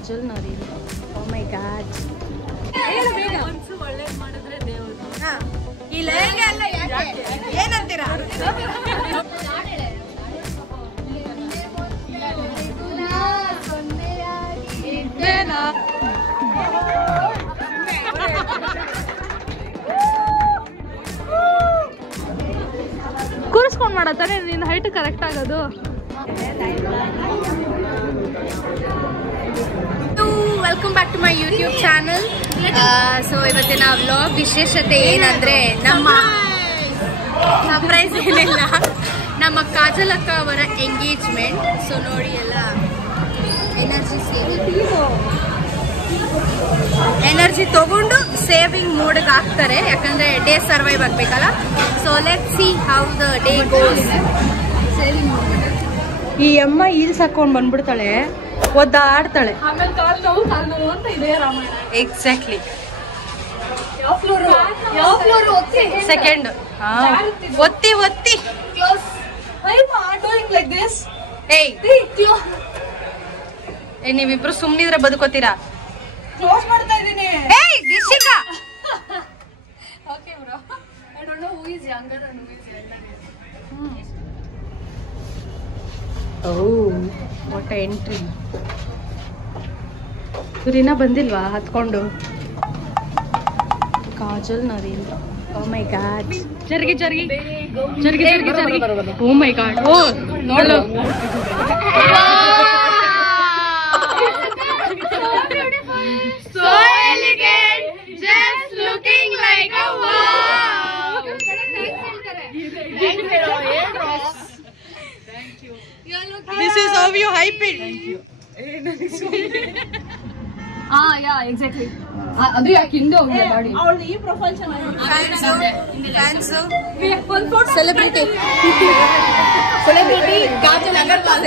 ಕಾಜಲ್ ನರೀನ್ oh my god ಮನ್ಸು ಒಳ್ಳೇದ್ ಮಾಡಿದ್ರೆ ದೇವರು ಈ ಲೆಹಂಗೆ ಎಲ್ಲ ಯಾಕೆ ಏನಂತೀರಾ ಕೂರಿಸ್ಕೊಂಡ್ ಮಾಡತ್ತಾರೆ ನಿನ್ನ ಹೈಟ್ ಕರೆಕ್ಟ್ ಆಗೋದು welcome back to my YouTube channel so ಇವತ್ತಿನ ವ್ಲಾಗ್ ವಿಶೇಷತೆ ಏನಂದ್ರೆ ನಮ್ಮ ಸರ್ಪ್ರೈಸ್ ಏನಿಲ್ಲ ನಮ್ಮ ಕಾಜಲ್ ಅಕ್ಕ ಅವರ ಎಂಗೇಜ್ಮೆಂಟ್ ಸೊ ನೋಡಿ ಎಲ್ಲ ಎನರ್ಜಿ ತಗೊಂಡು ಸೇವಿಂಗ್ ಮೋಡ್ಗೆ ಹಾಕ್ತಾರೆ ಯಾಕಂದ್ರೆ ಡೇ ಸರ್ವೈವ್ ಆಗ್ಬೇಕಲ್ಲ so let see how the day goes ಈ ಅಮ್ಮ ಹೀಲ್ಸ್ ಹಾಕೊಂಡ್ ಬಂದ್ಬಿಡ್ತಾಳೆ ಒದ್ದಾಡ್ತಾಳೆ ಎಕ್ಸಾಕ್ಟ್ಲಿ ಸೆಕೆಂಡ್ ಒತ್ತಿ ಒತ್ತಿ ಏಯ್ ನೀವಿಬ್ರು ಸುಮ್ನಿದ್ರೆ ಬದುಕೋತೀರಾ ಕ್ಲೋಸ್ ಮಾಡ್ತಾ ಇದೀನಿ ಏಯ್ Dishika okay bro I don't know who is younger and who is elder what entry ಇವ್ರಿನ್ನ ಬಂದಿಲ್ವಾ ಹತ್ಕೊಂಡು ಕಾಜಲ್ ನರೀನ್ ಓ ಮೈ ಗಾಡ್ ಜರ್ಗಿ ಜರ್ಗಿ ಜರ್ಗಿ ಜರ್ಗಿ ಜರ್ಗಿ ಓ ಮೈ ಗಾಡ್ ಓ ನೋಡು so elegant just looking like a wow thank you this is how you hype it yeah exactly ಅಂದ್ರೆ ಯಾಕೆ ಹಿಂದೆ ಹೋಗಿದೆ ಗಾಡಿ ಅವಳು ಈ ಪ್ರೊಫೈಲ್ ಚೆನ್ನಾಗಿದೆ fans celebrity Kajal Agarwal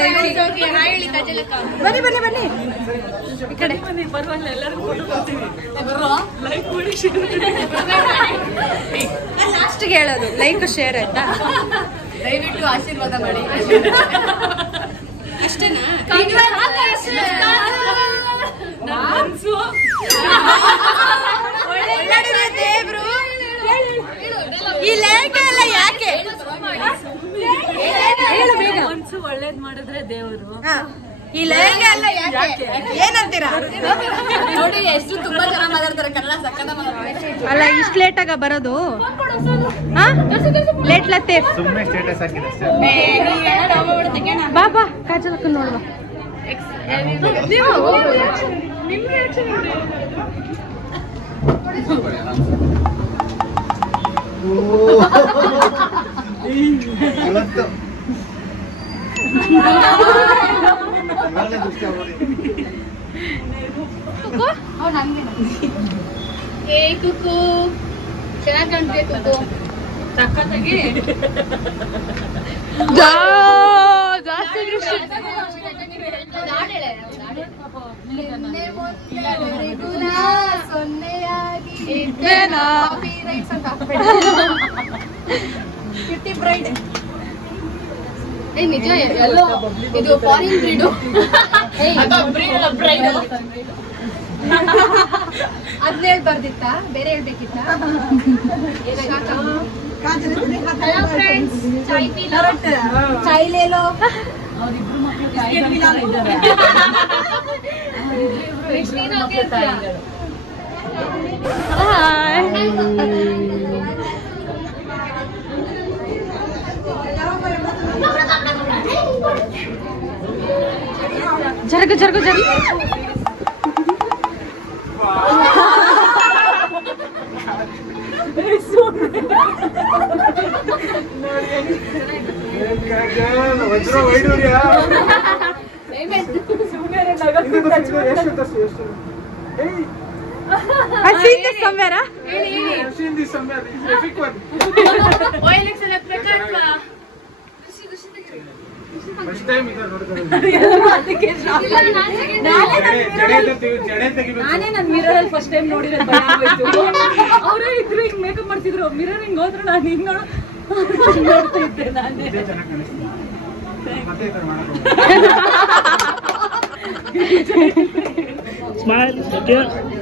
hi ಹೇಳಿ ಕಾಜಲ್ ಅಕ್ಕ ಬನ್ನಿ ಬನ್ನಿ ಬನ್ನಿ ಈ ಕಡೆ ಬನ್ನಿ ಪರವಾಗಿಲ್ಲ ಎಲ್ಲರೂ ಫೋಟೋ ಕೊಡ್ತೀವಿ ಲೈಕ್ ಮಾಡಿ ಲಾಸ್ಟ್ಗೆ ಹೇಳೋದು ಲೈಕ್ ಶೇರ್ ಆಯ್ತಾ ದಯವಿಟ್ಟು ಆಶೀರ್ವಾದ ಮಾಡಿ ಅಷ್ಟೇನಾ ಮನ್ಸು ದೇವ್ರು ಈ ಲೇಖ ಎಲ್ಲ ಯಾಕೆ ಮನ್ಸು ಒಳ್ಳೇದ್ ಮಾಡಿದ್ರೆ ದೇವರು ಈ ಲೇಖ ಎಲ್ಲ ಯಾಕೆ ಏನಂತೀರಾ ನೋಡಿ ಎಷ್ಟು ತುಂಬಾ ಜನ ಮಾತಾಡ್ತಾರೆ ಕನ್ನಡ ಸಕ್ಕದ ಅಲ್ಲ ಇಷ್ಟು ಲೇಟ್ ಆಗ ಬರೋದು ಲೇಟ್ ಲತ್ತೆ ಸುಮ್ಮನೆ ಸ್ಟೇಟಸ್ ಹಾಕಿದೆ ಬಾ ಬಾ ಕಾಜಲ್ ಅಕ್ಕ ನೋಡುವ ಕುಕ್ಕು ಚೆನ್ನಾಗಿ ಕಾಣ್ತೀಯ ಕುಕ್ಕು ಸಕ್ಕತ್ತಾಗಿ ಜಾಸ್ತಿ ನಿಜ ಎಲ್ಲೋ ಇದು ಫಾರಿನ್ ಬ್ರೀಡು ಅದ್ನ ಹೇಳ್ಬಾರ್ದಿತ್ತ ಬೇರೆ ಹೇಳ್ಬೇಕಿತ್ತ ಚಾಯ್ ಲೇಲೋ ಜರುಗು ಜರುಗು ಜರುಗು ವಜ್ರ ವೈಡೂರ್ಯ I've seen this somewhere. I've seen this somewhere. It's a epic one. First time ಇದು ನಾನೇ ನನ್ನ ಮಿರರ್ ಅಲ್ಲಿ ಫಸ್ಟ್ ಟೈಮ್ ನೋಡಿರೋದು ಅವರೇ ಇದ್ರು ಹಿಂಗ್ ಮೇಕಪ್ ಮಾಡ್ತಿದ್ರು ಮಿರರ್ ಹಿಂಗ್ ಹೋದ್ರೆ ನಾನು ಹಿಂಗ್ ನೋಡ್ತಾ ಇದ್ದೆ ನಾನೇ ಮತ್ತೆ ಈ ತರ ಮಾಡಕ್ಕೆ Smile. Okay.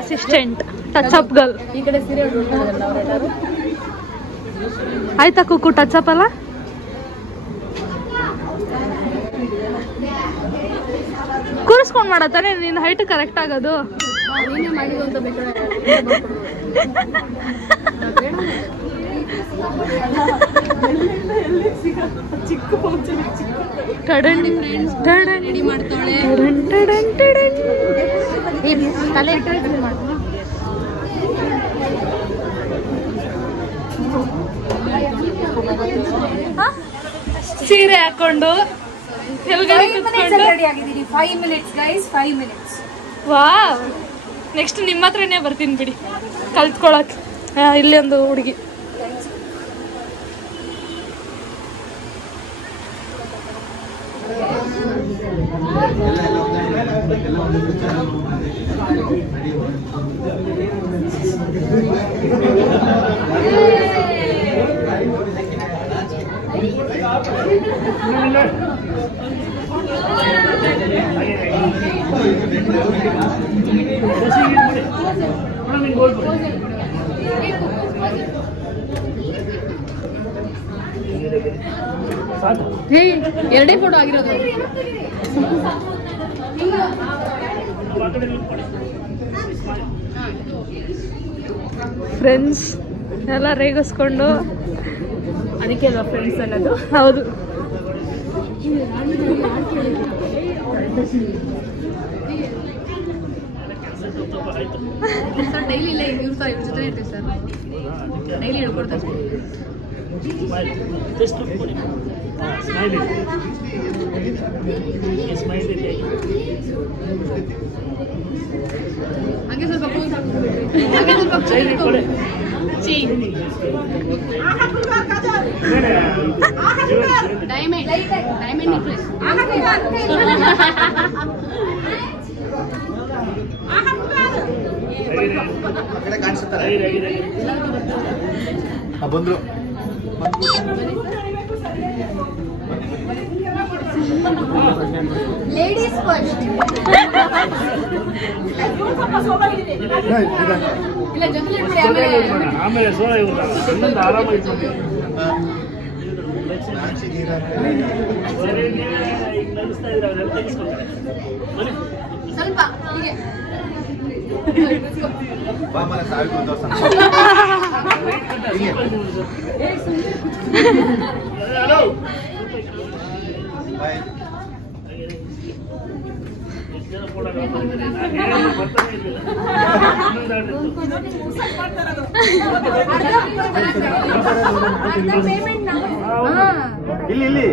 Assistant touch up girl ಈ ಕಡೆ ಸೀರೆ ಆಯ್ತಾ ಕುಕ್ಕು ಟಚ್ ಅಪ್ ಅಲ್ಲ ಕೂರಿಸ್ಕೊಂಡ್ ಮಾಡತ್ತಾನೆ ನಿನ್ನ ಹೈಟ್ ಕರೆಕ್ಟ್ ಆಗೋದು ರೆಡಿ ಮಾಡ್ತಾಳೆ ತಲೆ ಸೀರೆ ಹಾಕೊಂಡು ರೆಡಿ ಆಗಿದ್ದೀನಿ 5 minutes guys 5 minutes wow next ನಿಮ್ಮ ಹತ್ರನೇ ಬರ್ತೀನಿ ಬಿಡಿ ಕಲ್ತ್ಕೊಳಕ್ ಇಲ್ಲಿ ಒಂದು ಹುಡುಗಿ ಎರಡೇ ಫೋಟೋ ಆಗಿರೋದು ಫ್ರೆಂಡ್ಸ್ ಎಲ್ಲ ರೇಗಿಸ್ಕೊಂಡು ಅದಕ್ಕೆ ಅಲ್ವಾ ಫ್ರೆಂಡ್ಸ್ ಅನ್ನೋದು ಹೌದು ಸರ್ ಡೈಲಿ ಇಲ್ಲ ಇವ್ರ ಜೊತೆ ಇರ್ತೀವಿ ಸರ್ ಡೈಲಿ ಹೇಳ್ಕೊಡ್ತಾರೆ Just look for it. Smile it. Smile it. ಹಂಗೆ ಸ್ವಲ್ಪ ಡೈಮಂಡ್ ನೆಕ್ಲೆಸ್ ಬಂದ್ರು ಲೇಡೀಸ್ ಫಸ್ಟ್ ಇಲ್ಲ ಜೊತೆ ಆಮೇಲೆ ಸೋಳ ಇವ್ರನ್ನ ಆರಾಮಾಗಿ ಈಗ ನಡೆಸ್ತಾ ಇದ್ರೆ ಅವರೆಲ್ಲ ತೆಗಿಸ್ಕೊಳ್ತಾರೆ ಸ್ವಲ್ಪ ಹೀಗೆ ಇಲ್ಲಿ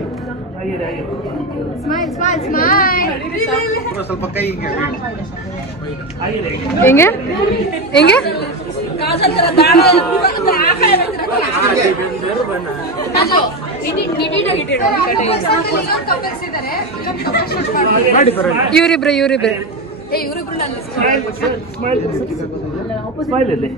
ಸ್ಮೈಲ್ ಸ್ಮೈಲ್ ಸ್ಮೈಲ್ ಸ್ವಲ್ಪ ಕೈ ಹೆಂಗೆ ಹೆಂಗೆ ಇವರಿಬ್ರೆ ಸ್ಮೈಲ್ ಇಲ್ಲಿ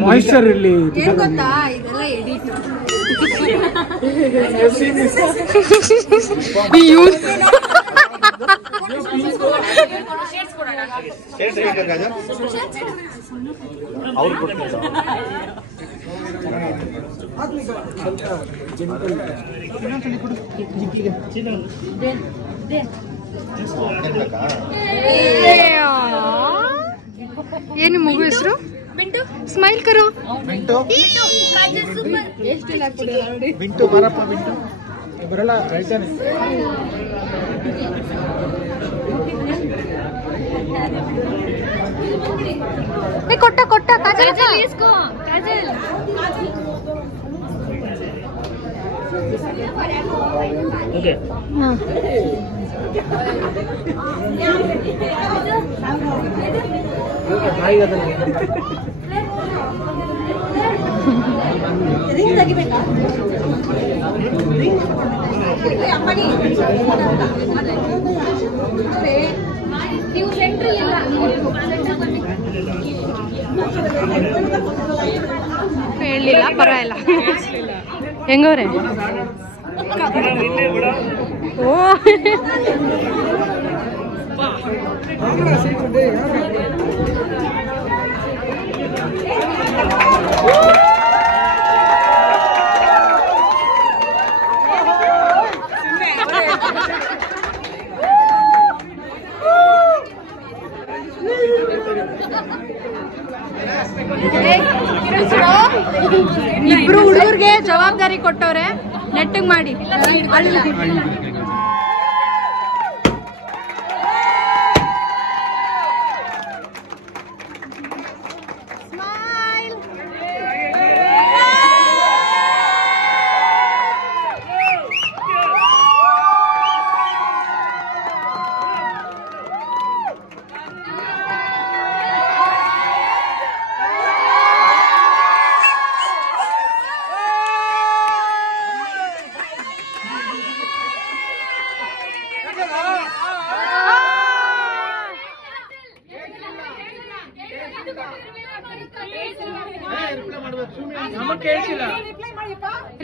ಮಾಯಿಶ್ಚರ್ ಇಲ್ಲಿ ಏನ್ ಗೊತ್ತಾ ಇದೆಲ್ಲ ಎಡಿಟ್ ಅವ್ರು ಕೊಡ್ತಾರೆ ಏನು ಮಗು ಹೆಸರು ಸ್ಮೈಲ್ ಕರೋ ಬಿಂಟು ಮಾರಪ್ಪ ಬಿಂಟು ಬರಲ್ಲ ಹೇಳ್ತಾನೆ ಕೊಟ್ಟ ಕಾಜಲ್ ಓಕೆ ಹೇಳಲಿಲ್ಲ ಪರವಾಗಿಲ್ಲ ಹೆಂಗವ್ರೆ ಓ ಇಬ್ರು ಹುಡುಗರಿಗೆ ಜವಾಬ್ದಾರಿ ಕೊಟ್ಟವ್ರೆ ನೆಟ್ಟಿಗೆ ಮಾಡಿ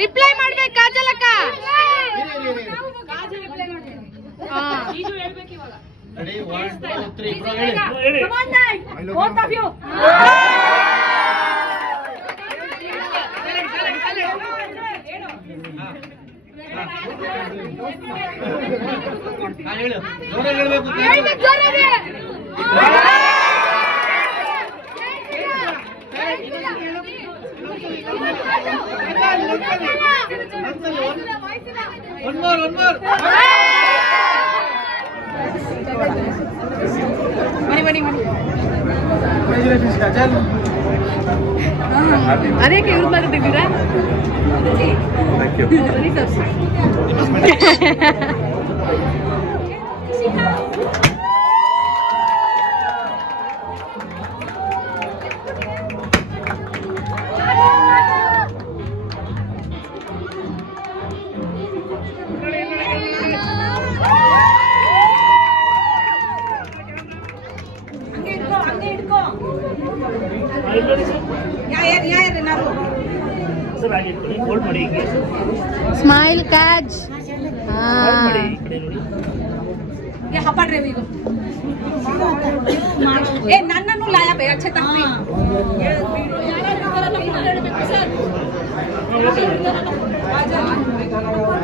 ರಿಪ್ಲೈ ಮಾಡ್ಬೇಕು ಕಾಜಲಕ್ಕ ಅದಕ್ಕೆ ಇವ್ರು ಬರ್ತಿದ್ದೀರಾ ಸ್ಮೈಲ್ ಕ್ಯಾಚ್ ನನ್ನನ್ನು ಲಾಯ ಬೇ ಅಚ್ಚೆ ತಪ್ಪಿ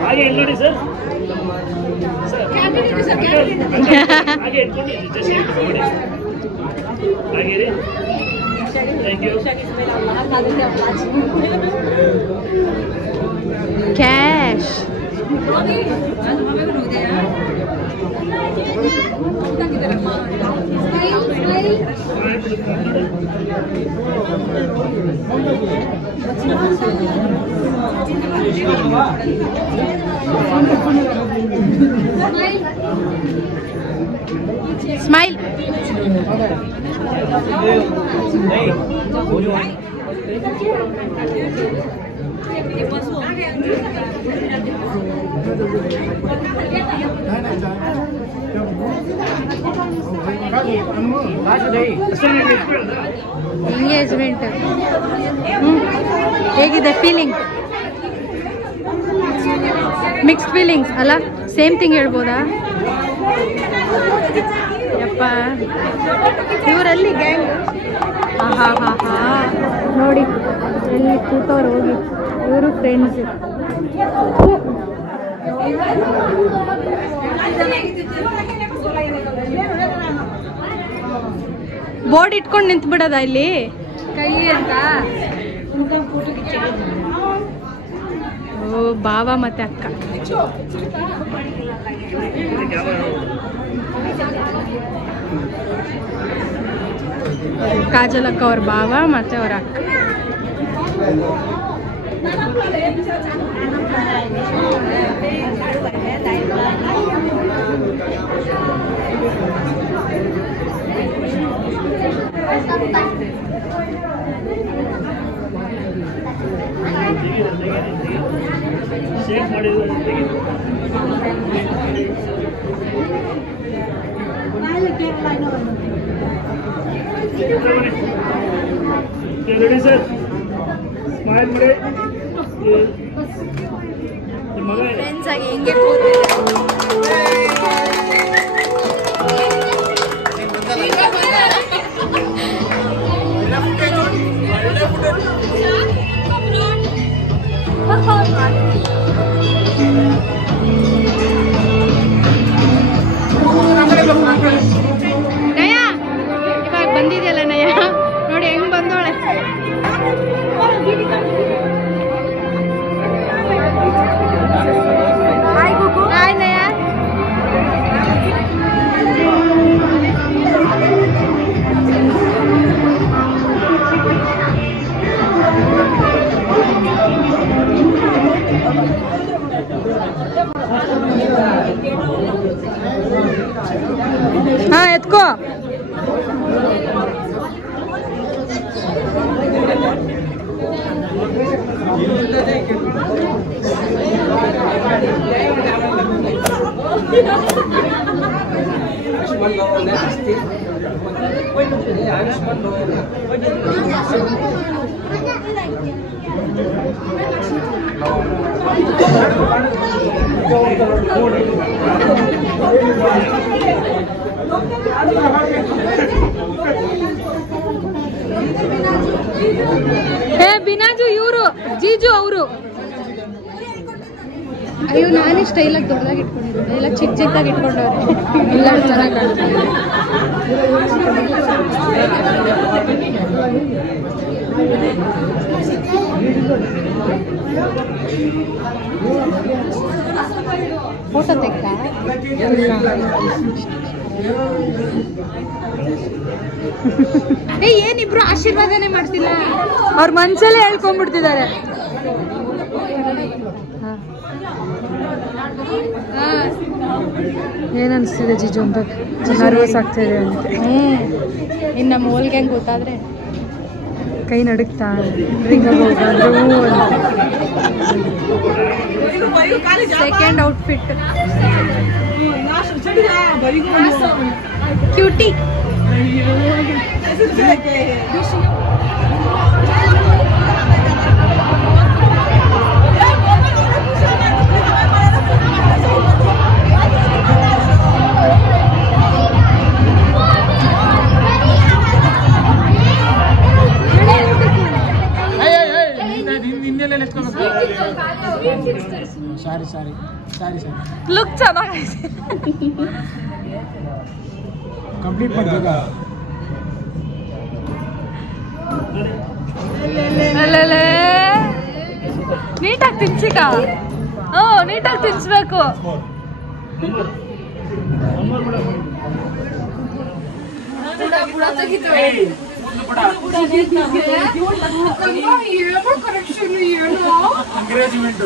ಹಾಗೆ ಇಲ್ಲಿ ನೋಡಿ ಸರ್ ಹಾಗೆ ಇಟ್ಕೊಂಡು ಹಾಗೆ ರೀ thank you cash smile engagement ಹೇಗಿದೆ ಫೀಲಿಂಗ್? ಮಿಕ್ಸ್ಡ್ ಫೀಲಿಂಗ್ಸ್ ಅಲ್ಲ, ಸೇಮ್ ಥಿಂಗ್ ಹೇಳ್ಬೋದಾ? ಯಪ್ಪ ಇವರಲ್ಲಿ ಗ್ಯಾಂಗ್ ಹಾ ಹಾ ಹಾ ನೋಡಿ ಎಲ್ಲಿ ಕೂತವ್ರು ಹೋಗಿ, ಇವರು ಫ್ರೆಂಡ್ಸ್. ಬೋರ್ಡ್ ಇಟ್ಕೊಂಡು ನಿಂತು ಬಿಡೋದ ಇಲ್ಲಿ ಕೈ ಅಂತ? ಓ ಬಾವ ಮತ್ತೆ ಅಕ್ಕ. ಕಾಜಲ್ ಅಕ್ಕ ಅವ್ರ ಬಾವ ಮತ್ತೆ ಅವ್ರ ಅಕ್ಕ. ಶೇಕ್ ಮಾಡಿದ್ರು ರೆಡಿ ಸರ್ ಸ್ಮೈಲ್ ಮಾಡಿ ಮಗ ಫ್ರೆಂಡ್ಸ್ ಆಗಿ ಹೆಂಗೆ ಕೂತಿದ್ದಾರೆ ನಯ ಇವಾಗ ಬಂದಿದೆಯಲ್ಲ ನಯ ನೋಡಿ ಹೆಂಗ್ ಬಂದೋಳೆ ಹಾಯ್ ಗುಗು ಹಾಯ್ ನಯ ಹಾ ಎತ್ಕೋ ಏ ಬಿನಾಜು ಇವರು ಜೀಜು ಅವರು ಅಯ್ಯೋ ನಾನೇ ಸ್ಟೈಲಾಗಿ ದೊಡ್ಡದಾಗಿ ಇಟ್ಕೊಂಡಿದ್ದೆ ಎಲ್ಲ ಚಿಕ್ಕ ಚಿಕ್ಕದಾಗಿ ಇಟ್ಕೊಂಡವ್ರೆ ಇಲ್ಲ ಚೆನ್ನಾಗಿ ಕಾಣ್ತಾರೆ ಫೋಟೋ ತೆಗ್ದ ಏನಿಬ್ರು ಆಶೀರ್ವಾದನೆ ಮಾಡ್ತಿಲ್ಲ ಅವ್ರ ಮನ್ಸಲ್ಲೇ ಹೇಳ್ಕೊಂಡ್ಬಿಡ್ತಿದ್ದಾರೆ ಏನ್ ಅನಿಸ್ತಿದೆ ಜಿಜು ಅಂತ ನರ್ವಸ್ ಆಗ್ತಿದೆ ಅಂತ ಇನ್ನು ನಮ್ಮ ಹೋಲ್ಗೆ ಹೆಂಗೆ ಗೊತ್ತಾದ್ರೆ ಕೈ ನಡುಕ್ತಾ ಸೆಕೆಂಡ್ ಔಟ್ಫಿಟ್ ಕ್ಯೂಟಿ ಸಾರಿ ಸಾರಿ ಸಾರಿ ಸಾರಿ ಲುಕ್ ಚೆನ್ನಾಗೈತೆ ಕಂಪ್ಲೀಟ್ ಮಾಡ್ದಾಗ ನೀಟಾಗಿ ತಿನ್ಸಿಕ ನೀಟಾಗಿ ತಿನ್ಸ್ಬೇಕು ಎಂಕರೇಜ್ಮೆಂಟ್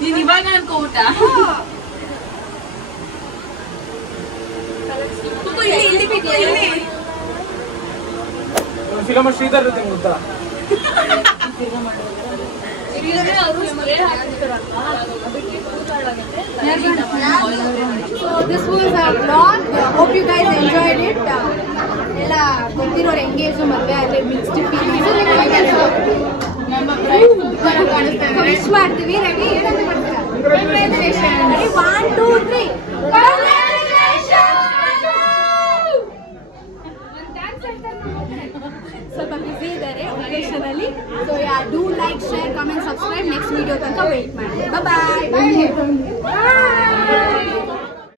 ನೀನ್ ಇವಾಗ ಅನ್ಕೋಬಿಟ್ಟ ಫಿಲಮ್ ಶ್ರೀಧರ್ ಜೊತೆ ಗೊತ್ತಾ This was our vlog. Hope you guys enjoyed it. ಎಲ್ಲ ಗೊತ್ತಿರೋರು ಎಂಗೇಜ್ ಮದುವೆ ಆದರೆ ಮಿಕ್ಸ್ಡ್ ಫೀಲಿಂಗ್ಸ್ ವಿಶ್ ಮಾಡ್ತೀವಿ ರೆಡಿ ಏನಂತ ಮಾಡ್ತೀರಾ 1 2 3